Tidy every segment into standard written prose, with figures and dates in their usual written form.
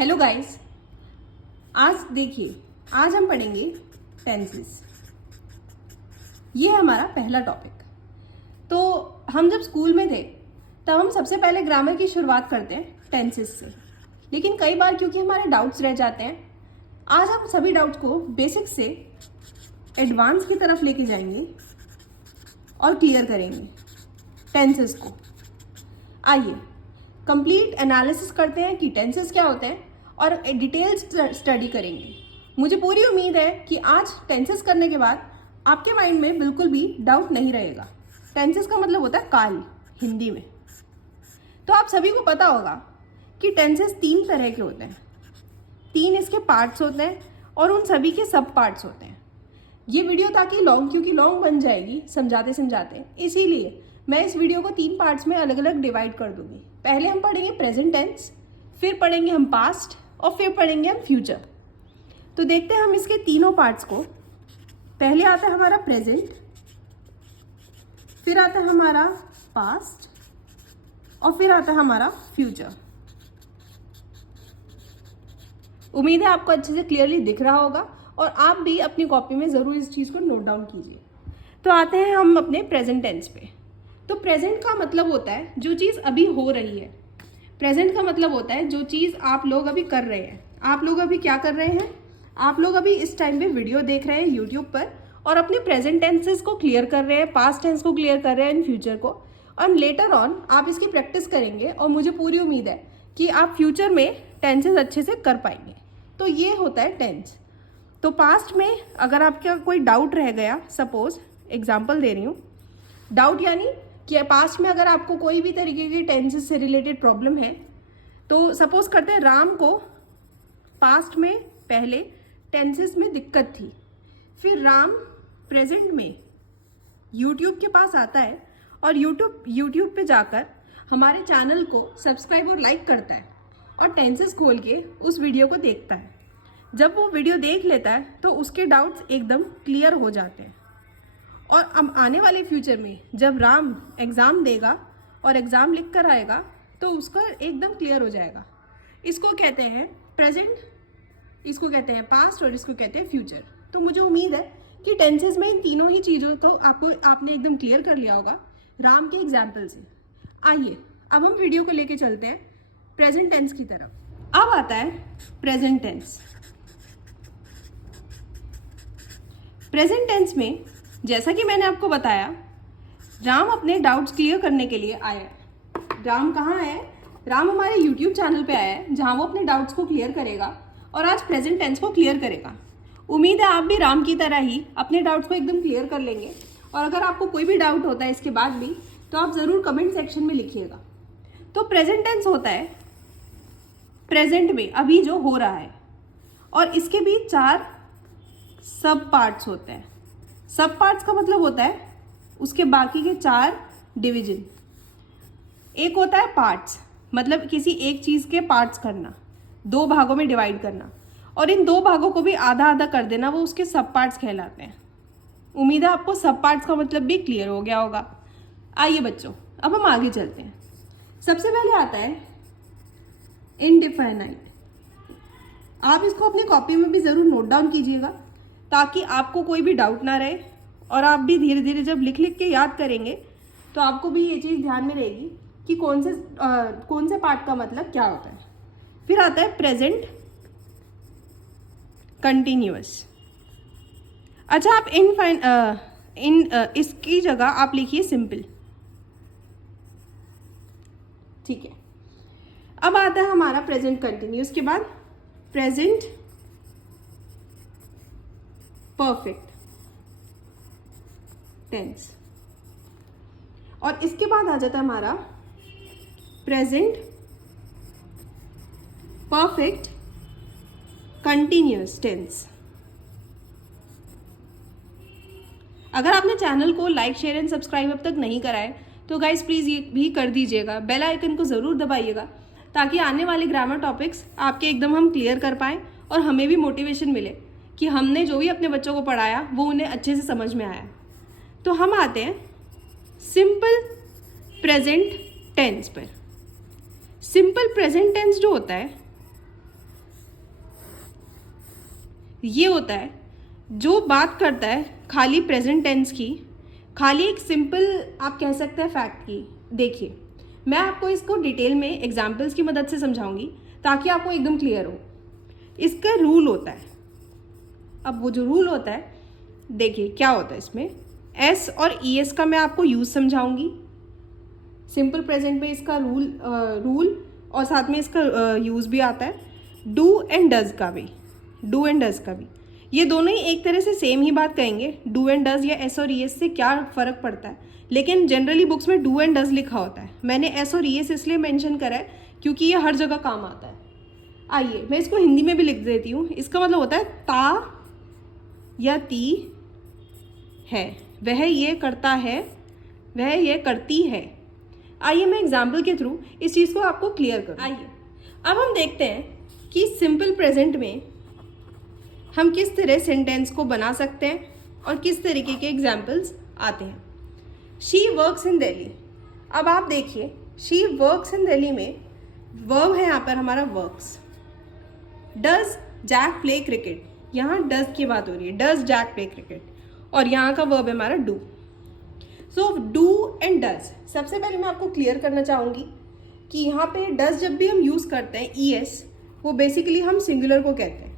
Hello guys, आज देखिए, आज हम पढ़ेंगे टेंसेस। ये है हमारा पहला टॉपिक। तो हम जब स्कूल में थे तब हम सबसे पहले ग्रामर की शुरुआत करते हैं टेंसेस से, लेकिन कई बार क्योंकि हमारे डाउट्स रह जाते हैं, आज हम सभी डाउट्स को बेसिक से एडवांस की तरफ लेके जाएंगे और क्लियर करेंगे टेंसेस को। आइए कंप्लीट एनालिसिस करते हैं कि टेंसेस क्या होते हैं और डिटेल स्टडी करेंगे। मुझे पूरी उम्मीद है कि आज टेंसेस करने के बाद आपके माइंड में बिल्कुल भी डाउट नहीं रहेगा। टेंसेस का मतलब होता है काल हिंदी में। तो आप सभी को पता होगा कि टेंसेस 3 तरह के होते हैं, 3 इसके पार्ट्स होते हैं और उन सभी के सब पार्ट्स होते हैं। ये वीडियो ताकि क्योंकि लॉन्ग बन जाएगी समझाते समझाते, इसीलिए मैं इस वीडियो को 3 पार्ट्स में अलग अलग डिवाइड कर दूंगी। पहले हम पढ़ेंगे प्रेजेंट टेंस, फिर पढ़ेंगे हम पास्ट और फिर पढ़ेंगे हम फ्यूचर। तो देखते हैं हम इसके तीनों पार्ट्स को। पहले आता है हमारा प्रेजेंट, फिर आता है हमारा पास्ट और फिर आता है हमारा फ्यूचर। उम्मीद है आपको अच्छे से क्लियरली दिख रहा होगा और आप भी अपनी कॉपी में ज़रूर इस चीज़ को नोट डाउन कीजिए। तो आते हैं हम अपने प्रेजेंट टेंस पे। तो प्रेजेंट का मतलब होता है जो चीज़ अभी हो रही है। प्रेजेंट का मतलब होता है जो चीज़ आप लोग अभी कर रहे हैं। आप लोग अभी क्या कर रहे हैं? आप लोग अभी इस टाइम पे वीडियो देख रहे हैं यूट्यूब पर और अपने प्रेजेंट टेंसेस को क्लियर कर रहे हैं, पास्ट टेंस को क्लियर कर रहे हैं, इन फ्यूचर को। और लेटर ऑन आप इसकी प्रैक्टिस करेंगे और मुझे पूरी उम्मीद है कि आप फ्यूचर में टेंसेस अच्छे से कर पाएंगे। तो ये होता है टेंस। तो पास्ट में अगर आपका कोई डाउट रह गया, सपोज एग्जाम्पल दे रही हूँ, डाउट यानी कि पास्ट में अगर आपको कोई भी तरीके की टेंसेस से रिलेटेड प्रॉब्लम है, तो सपोज करते हैं राम को पास्ट में पहले टेंसेस में दिक्कत थी, फिर राम प्रेजेंट में यूट्यूब के पास आता है और यूट्यूब पे जाकर हमारे चैनल को सब्सक्राइब और लाइक करता है और टेंसेस खोल के उस वीडियो को देखता है। जब वो वीडियो देख लेता है तो उसके डाउट्स एकदम क्लियर हो जाते हैं। और अब आने वाले फ्यूचर में जब राम एग्ज़ाम देगा और एग्ज़ाम लिख कर आएगा तो उसका एकदम क्लियर हो जाएगा। इसको कहते हैं प्रेजेंट, इसको कहते हैं पास्ट और इसको कहते हैं फ्यूचर। तो मुझे उम्मीद है कि टेंसेस में इन तीनों ही चीज़ों को आपने एकदम क्लियर कर लिया होगा राम के एग्जाम्पल से। आइए अब हम वीडियो को लेके चलते हैं प्रेजेंट टेंस की तरफ। अब आता है प्रेजेंट टेंस। प्रेजेंट टेंस में जैसा कि मैंने आपको बताया, राम अपने डाउट्स क्लियर करने के लिए आया है। राम कहाँ है? राम हमारे YouTube चैनल पे आया है जहाँ वो अपने डाउट्स को क्लियर करेगा और आज प्रेजेंट टेंस को क्लियर करेगा। उम्मीद है आप भी राम की तरह ही अपने डाउट्स को एकदम क्लियर कर लेंगे। और अगर आपको कोई भी डाउट होता है इसके बाद भी तो आप ज़रूर कमेंट सेक्शन में लिखिएगा। तो प्रेजेंट टेंस होता है प्रेजेंट में अभी जो हो रहा है और इसके भी 4 सब पार्ट्स होते हैं। सब पार्ट्स का मतलब होता है उसके बाकी के 4 डिवीजन। एक होता है पार्ट्स, मतलब किसी एक चीज़ के पार्ट्स करना, 2 भागों में डिवाइड करना, और इन 2 भागों को भी आधा आधा कर देना, वो उसके सब पार्ट्स कहलाते हैं। उम्मीद है आपको सब पार्ट्स का मतलब भी क्लियर हो गया होगा। आइए बच्चों, अब हम आगे चलते हैं। सबसे पहले आता है इनडिफाइनाइट। आप इसको अपनी कॉपी में भी ज़रूर नोट डाउन कीजिएगा ताकि आपको कोई भी डाउट ना रहे और आप भी धीरे धीरे जब लिख लिख के याद करेंगे तो आपको भी ये चीज़ ध्यान में रहेगी कि कौन से पार्ट का मतलब क्या होता है। फिर आता है प्रेजेंट कंटिन्यूअस। अच्छा, आप इसकी जगह आप लिखिए सिंपल, ठीक है। अब आता है हमारा प्रेजेंट कंटिन्यूअस के बाद प्रेजेंट परफेक्ट टेंस, और इसके बाद आ जाता है हमारा प्रेजेंट परफेक्ट कंटिन्यूअस टेंस। अगर आपने चैनल को लाइक, शेयर एंड सब्सक्राइब अब तक नहीं करा है तो गाइस प्लीज़ ये भी कर दीजिएगा। बेल आइकन को ज़रूर दबाइएगा ताकि आने वाले ग्रामर टॉपिक्स आपके एकदम हम क्लियर कर पाएँ और हमें भी मोटिवेशन मिले कि हमने जो भी अपने बच्चों को पढ़ाया वो उन्हें अच्छे से समझ में आया। तो हम आते हैं सिंपल प्रेजेंट टेंस पर। सिंपल प्रेजेंट टेंस जो होता है ये होता है जो बात करता है खाली प्रेजेंट टेंस की, खाली एक सिंपल आप कह सकते हैं फैक्ट की। देखिए, मैं आपको इसको डिटेल में एग्जाम्पल्स की मदद से समझाऊंगी ताकि आपको एकदम क्लियर हो। इसका रूल होता है, अब वो जो रूल होता है, देखिए क्या होता है इसमें, एस और ई एस का मैं आपको यूज़ समझाऊंगी। सिंपल प्रेजेंट में इसका रूल और साथ में इसका यूज़ भी आता है। डू एंड डज का भी, डू एंड डज का भी, ये दोनों ही एक तरह से सेम ही बात कहेंगे। डू एंड डज या एस और ई एस से क्या फ़र्क पड़ता है, लेकिन जनरली बुक्स में डू एंड डज लिखा होता है। मैंने एस और ई एस इसलिए मेंशन करा है क्योंकि ये हर जगह काम आता है। आइए मैं इसको हिंदी में भी लिख देती हूँ। इसका मतलब होता है ता या ती है, वह ये करता है, वह ये करती है। आइए मैं एग्जाम्पल के थ्रू इस चीज़ को आपको क्लियर करूँ। आइए अब हम देखते हैं कि सिंपल प्रेजेंट में हम किस तरह सेंटेंस को बना सकते हैं और किस तरीके के एग्जाम्पल्स आते हैं। She works in Delhi. अब आप देखिए, शी वर्क्स इन दिल्ली में वर्ब है यहाँ पर हमारा works. Does Jack play cricket, यहाँ डज की बात हो रही है, डज जैक प्ले क्रिकेट, और यहाँ का वर्ब है हमारा do. So do and does, सबसे पहले मैं आपको क्लियर करना चाहूँगी कि यहाँ पे डज जब भी हम यूज़ करते हैं ई एस, वो बेसिकली हम सिंगुलर को कहते हैं,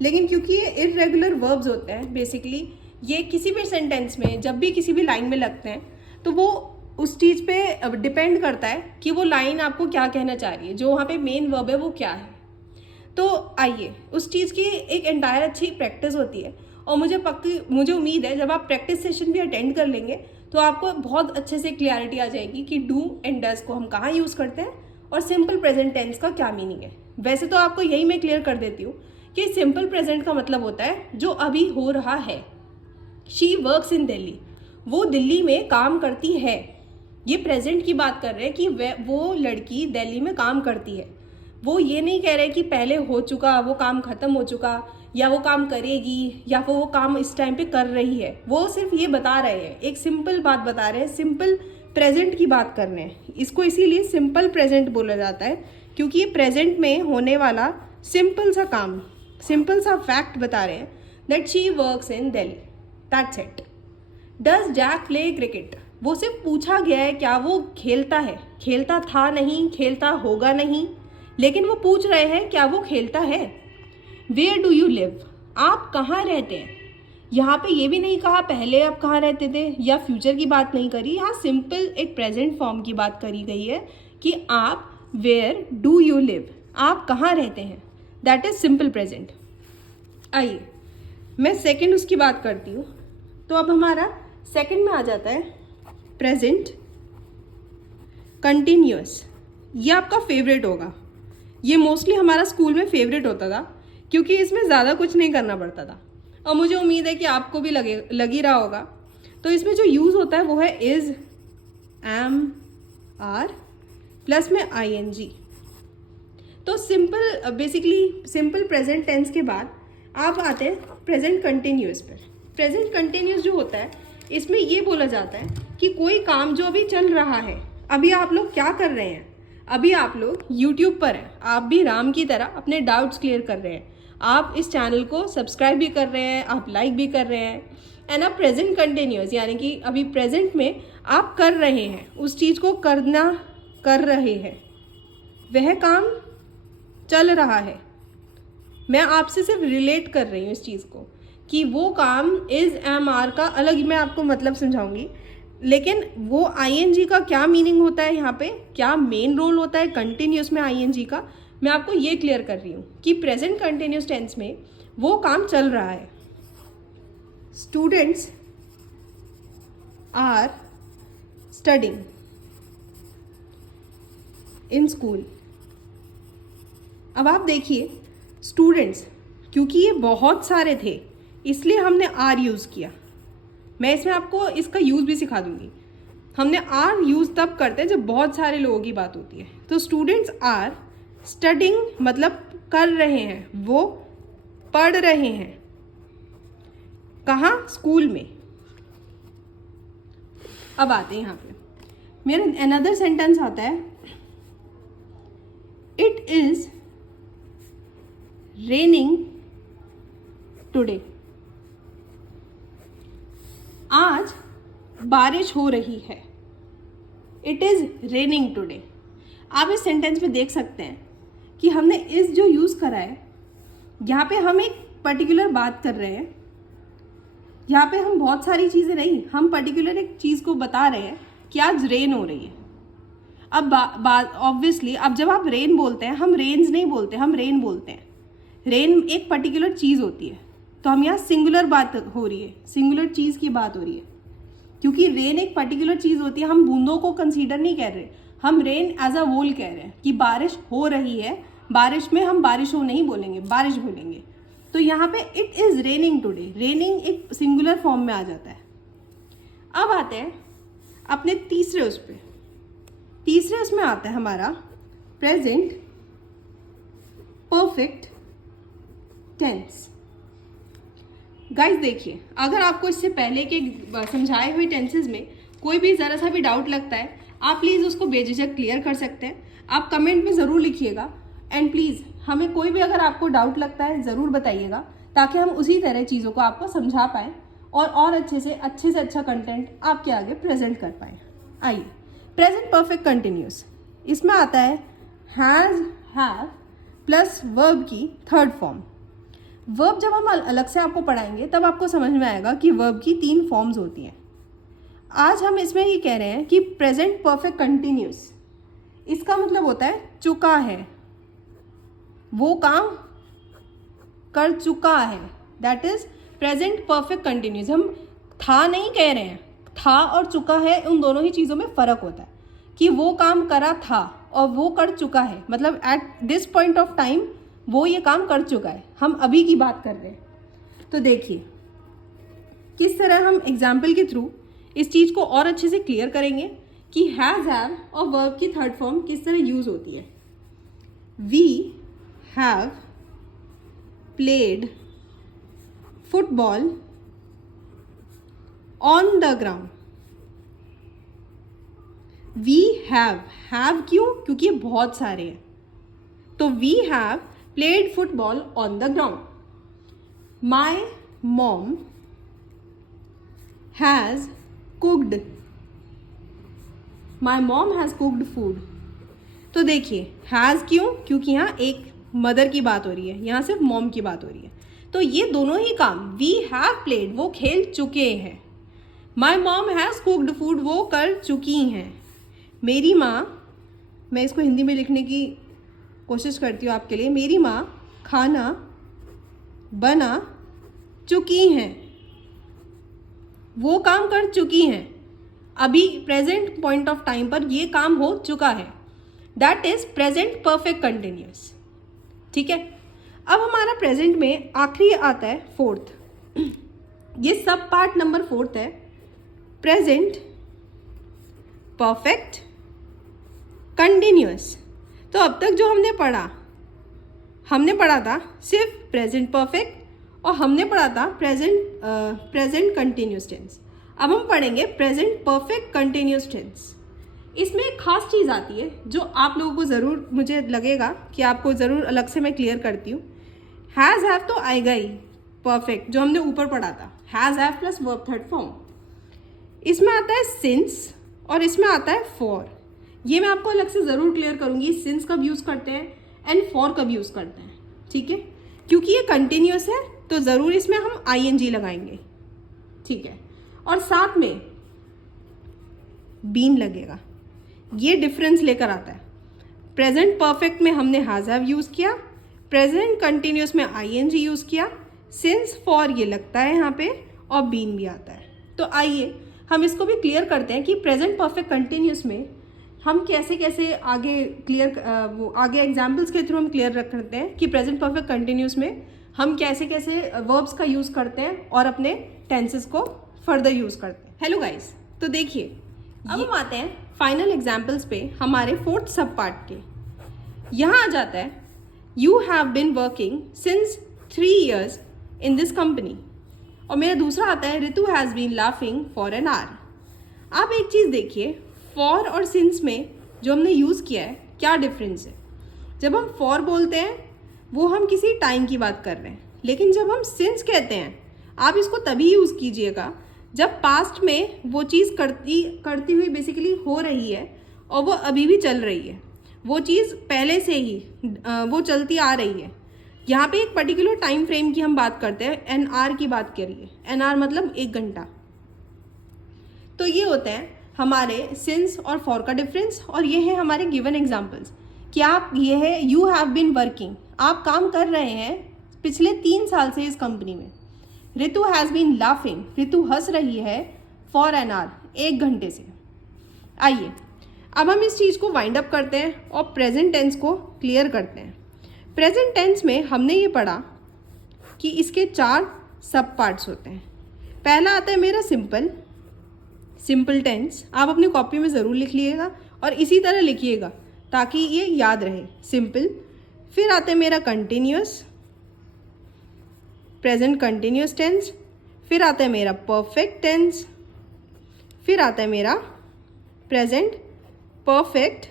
लेकिन क्योंकि ये इर्रेगुलर वर्ब्स होते हैं, बेसिकली ये किसी भी सेंटेंस में जब भी किसी भी लाइन में लगते हैं तो वो उस चीज़ पे डिपेंड करता है कि वो लाइन आपको क्या कहना चाह रही है, जो वहाँ पे मेन वर्ब है वो क्या है। तो आइए, उस चीज़ की एक एंटायर अच्छी प्रैक्टिस होती है, और मुझे उम्मीद है जब आप प्रैक्टिस सेशन भी अटेंड कर लेंगे तो आपको बहुत अच्छे से क्लियरिटी आ जाएगी कि डू एंड डज को हम कहाँ यूज़ करते हैं और सिंपल प्रेजेंट टेंस का क्या मीनिंग है। वैसे तो आपको यही मैं क्लियर कर देती हूँ कि सिंपल प्रेजेंट का मतलब होता है जो अभी हो रहा है। शी वर्क्स इन दिल्ली, वो दिल्ली में काम करती है। ये प्रेजेंट की बात कर रहे हैं कि वो लड़की दिल्ली में काम करती है। वो ये नहीं कह रहे कि पहले हो चुका, वो काम ख़त्म हो चुका, या वो काम करेगी, या वो काम इस टाइम पे कर रही है। वो सिर्फ ये बता रहे हैं, एक सिंपल बात बता रहे हैं, सिंपल प्रेजेंट की बात कर रहे हैं। इसको इसीलिए सिंपल प्रेजेंट बोला जाता है क्योंकि ये प्रेजेंट में होने वाला सिंपल सा काम, सिंपल सा फैक्ट बता रहे हैं that she works in Delhi, that's it. Does Jack play cricket, वो सिर्फ पूछा गया है क्या वो खेलता है, खेलता था नहीं, खेलता होगा नहीं, लेकिन वो पूछ रहे हैं क्या वो खेलता है। वेयर डू यू लिव, आप कहाँ रहते हैं। यहाँ पे ये भी नहीं कहा पहले आप कहाँ रहते थे, या फ्यूचर की बात नहीं करी, यहाँ सिंपल एक प्रेजेंट फॉर्म की बात करी गई है कि आप वेयर डू यू लिव, आप कहाँ रहते हैं, दैट इज सिंपल प्रेजेंट। आइए मैं सेकंड उसकी बात करती हूँ। तो अब हमारा सेकंड में आ जाता है प्रेजेंट कंटिन्यूअस। ये आपका फेवरेट होगा, ये मोस्टली हमारा स्कूल में फेवरेट होता था क्योंकि इसमें ज़्यादा कुछ नहीं करना पड़ता था, और मुझे उम्मीद है कि आपको भी लग ही रहा होगा। तो इसमें जो यूज़ होता है वो है इज़, एम, आर प्लस में आई एन जी। तो simple basically simple present tense के बाद आप आते हैं प्रेजेंट कंटिन्यूअस पर। प्रेजेंट कंटिन्यूअस जो होता है इसमें ये बोला जाता है कि कोई काम जो अभी चल रहा है, अभी आप लोग क्या कर रहे हैं, अभी आप लोग YouTube पर हैं, आप भी राम की तरह अपने डाउट्स क्लियर कर रहे हैं, आप इस चैनल को सब्सक्राइब भी कर रहे हैं, आप लाइक भी कर रहे हैं, एंड आप प्रेजेंट कंटिन्यूअस यानी कि अभी प्रेजेंट में आप कर रहे हैं, उस चीज़ को कर रहे हैं, वह काम चल रहा है। मैं आपसे सिर्फ रिलेट कर रही हूँ इस चीज़ को कि वो काम इज़, एम, आर का अलग मैं आपको मतलब समझाऊंगी, लेकिन वो आईएनजी का क्या मीनिंग होता है, यहाँ पे क्या मेन रोल होता है कंटिन्यूस में आईएनजी का, मैं आपको ये क्लियर कर रही हूँ कि प्रेजेंट कंटिन्यूस टेंस में वो काम चल रहा है। Students are studying in school. अब आप देखिए स्टूडेंट्स, क्योंकि ये बहुत सारे थे इसलिए हमने आर यूज़ किया। मैं इसमें आपको इसका यूज़ भी सिखा दूंगी। हमने आर यूज़ तब करते हैं जब बहुत सारे लोगों की बात होती है। तो स्टूडेंट्स आर स्टडिंग मतलब कर रहे हैं, वो पढ़ रहे हैं, कहाँ, स्कूल में। अब आते हैं यहाँ पे मेरा अनदर सेंटेंस आता है, इट इज़ रेनिंग टुडे। आज बारिश हो रही है, इट इज़ रेनिंग टुडे। आप इस सेंटेंस में देख सकते हैं कि हमने इस जो यूज़ करा है, यहाँ पे हम एक पर्टिकुलर बात कर रहे हैं, यहाँ पे हम बहुत सारी चीज़ें नहीं, हम पर्टिकुलर एक चीज़ को बता रहे हैं कि आज रेन हो रही है। अब ऑब्वियसली अब जब आप रेन बोलते हैं, हम रेन्स नहीं बोलते, हम रेन बोलते हैं। रेन एक पर्टिकुलर चीज़ होती है, तो हम यहाँ सिंगुलर बात हो रही है, सिंगुलर चीज़ की बात हो रही है, क्योंकि रेन एक पर्टिकुलर चीज़ होती है। हम बूंदों को कंसीडर नहीं कर रहे, हम रेन एज अ होल कह रहे हैं कि बारिश हो रही है। बारिश में हम बारिश हो नहीं बोलेंगे, बारिश बोलेंगे। तो यहाँ पे it is raining today, raining एक सिंगुलर फॉर्म में आ जाता है। अब आते हैं अपने तीसरे उसमें आता है हमारा प्रेजेंट परफेक्ट टेंस। गाइस देखिए, अगर आपको इससे पहले के समझाए हुए टेंसेज में कोई भी ज़रा सा भी डाउट लगता है, आप प्लीज़ उसको बेझिझक क्लियर कर सकते हैं। आप कमेंट में ज़रूर लिखिएगा, एंड प्लीज़ हमें कोई भी अगर आपको डाउट लगता है ज़रूर बताइएगा, ताकि हम उसी तरह चीज़ों को आपको समझा पाएँ और अच्छे से अच्छा कंटेंट आपके आगे प्रेजेंट कर पाएँ। आइए, प्रेजेंट परफेक्ट कंटिन्यूस, इसमें आता है हैज़, हैव प्लस वर्ब की थर्ड फॉर्म। वर्ब जब हम अलग से आपको पढ़ाएंगे तब आपको समझ में आएगा कि वर्ब की 3 फॉर्म्स होती हैं। आज हम इसमें ये कह रहे हैं कि प्रेजेंट परफेक्ट कंटिन्यूस, इसका मतलब होता है चुका है, वो काम कर चुका है, that is present perfect continuous. हम था नहीं कह रहे हैं, था और चुका है उन दोनों ही चीज़ों में फ़र्क होता है कि वो काम करा था और वो कर चुका है, मतलब at this point of time वो ये काम कर चुका है, हम अभी की बात कर रहे हैं। तो देखिए किस तरह हम एग्जाम्पल के थ्रू इस चीज़ को और अच्छे से क्लियर करेंगे कि हैज़, हैव और वर्ब की थर्ड फॉर्म किस तरह यूज़ होती है। We have played football on the ground. We have क्यों? क्योंकि ये बहुत सारे हैं, तो we have played football on the ground. My mom has cooked, my mom has cooked food. तो देखिए हैज़ क्यों? क्योंकि यहाँ एक मदर की बात हो रही है, यहाँ सिर्फ मॉम की बात हो रही है। तो ये दोनों ही काम वी हैव प्लेड, वो खेल चुके हैं। माई मॉम हैज़ कुक्ड फूड, वो कर चुकी हैं। मेरी माँ, मैं इसको हिंदी में लिखने की कोशिश करती हूँ आपके लिए, मेरी माँ खाना बना चुकी हैं, वो काम कर चुकी हैं। अभी प्रेजेंट पॉइंट ऑफ टाइम पर ये काम हो चुका है, that is present perfect continuous. ठीक है, अब हमारा प्रेजेंट में आखिरी आता है फोर्थ, ये सब पार्ट नंबर 4 है, प्रेजेंट परफेक्ट कंटिन्यूस। तो अब तक जो हमने पढ़ा था सिर्फ प्रेजेंट परफेक्ट और हमने पढ़ा था प्रेजेंट कंटिन्यूस टेंस। अब हम पढ़ेंगे प्रेजेंट परफेक्ट कंटिन्यूस टेंस। इसमें एक खास चीज़ आती है जो आप लोगों को ज़रूर, मुझे लगेगा कि आपको ज़रूर अलग से मैं क्लियर करती हूँ। हैज़, हैव तो आएगा ही, परफेक्ट जो हमने ऊपर पढ़ा था, has, have plus verb third form. इसमें आता है सिंस और इसमें आता है फॉर। ये मैं आपको अलग से ज़रूर क्लियर करूँगी, सिंस कब यूज़ करते हैं एंड फॉर कब यूज़ करते हैं। ठीक है, क्योंकि ये कंटिन्यूस है तो ज़रूर इसमें हम ING लगाएंगे। ठीक है, और साथ में बीन लगेगा, ये डिफरेंस लेकर आता है। प्रेजेंट परफेक्ट में हमने हैज़, हैव यूज़ किया, प्रेजेंट कंटिन्यूस में ING यूज़ किया, सिंस फॉर ये लगता है यहाँ पे, और बीन भी आता है। तो आइए हम इसको भी क्लियर करते हैं कि प्रेजेंट परफेक्ट कंटिन्यूस में हम कैसे कैसे आगे आगे एग्जाम्पल्स के थ्रू हम क्लियर रख करते हैं कि प्रेजेंट परफेक्ट कंटिन्यूस में हम कैसे कैसे वर्ब्स का यूज़ करते हैं और अपने टेंसेस को फर्दर यूज़ करते हैं। हेलो गाइस, तो देखिए अब हम आते हैं फाइनल एग्जाम्पल्स पे हमारे 4th सब पार्ट के। यहाँ आ जाता है you have been working since 3 years in this company, और मेरा दूसरा आता है Ritu has been laughing for an hour. आप एक चीज़ देखिए, फॉर और सिंस में जो हमने यूज़ किया है क्या डिफरेंस है। जब हम फॉर बोलते हैं वो हम किसी टाइम की बात कर रहे हैं, लेकिन जब हम सिंस कहते हैं, आप इसको तभी यूज़ कीजिएगा जब पास्ट में वो चीज़ करती हुई बेसिकली हो रही है और वो अभी भी चल रही है, वो चीज़ पहले से ही वो चलती आ रही है। यहाँ पे एक पर्टिकुलर टाइम फ्रेम की हम बात करते हैं, एन आर की बात करिए, एन आर मतलब 1 घंटा। तो ये होते हैं हमारे सिंस और फॉर का डिफरेंस, और ये है हमारे गिवन एग्जांपल्स कि आप, ये है यू हैव बीन वर्किंग, आप काम कर रहे हैं पिछले 3 साल से इस कंपनी में। Ritu has been laughing, Ritu हंस रही है फॉर एन आवर, 1 घंटे से। आइए अब हम इस चीज़ को वाइंड अप करते हैं और प्रेजेंट टेंस को क्लियर करते हैं। प्रेजेंट टेंस में हमने ये पढ़ा कि इसके 4 सब पार्ट्स होते हैं। पहला आता है मेरा सिंपल टेंस, आप अपनी कॉपी में ज़रूर लिख लीजिएगा और इसी तरह लिखिएगा ताकि ये याद रहे, सिंपल। फिर आता है मेरा कंटिन्यूअस, प्रेजेंट कंटिन्यूअस टेंस। फिर आता है मेरा परफेक्ट टेंस। फिर आता है मेरा प्रेजेंट परफेक्ट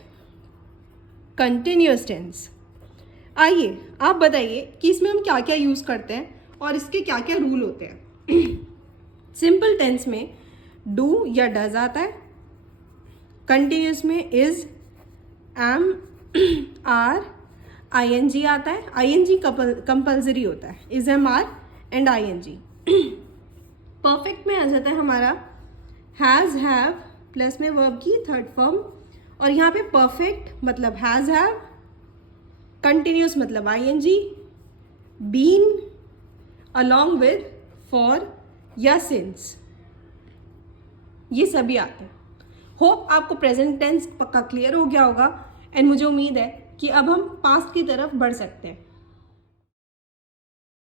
कंटिन्यूअस टेंस। आइए आप बताइए कि इसमें हम क्या क्या यूज़ करते हैं और इसके क्या क्या रूल होते हैं। सिंपल टेंस में डू या डज आता है, कंटिन्यूअस में इज, एम, आर, आईएनजी आता है। आईएनजी कंपल्सरी होता है, is, am, are and ING. Perfect में आ जाता है हमारा हैज़, हैव प्लस में वर्ब की थर्ड फॉर्म, और यहाँ पे परफेक्ट मतलब हैज़, हैव, कंटिन्यूअस मतलब ING, been along with, for या सिंस, ये सभी आते हैं। होप आपको प्रेजेंट टेंस पक्का क्लियर हो गया होगा, एंड मुझे उम्मीद है कि अब हम पास्ट की तरफ बढ़ सकते हैं।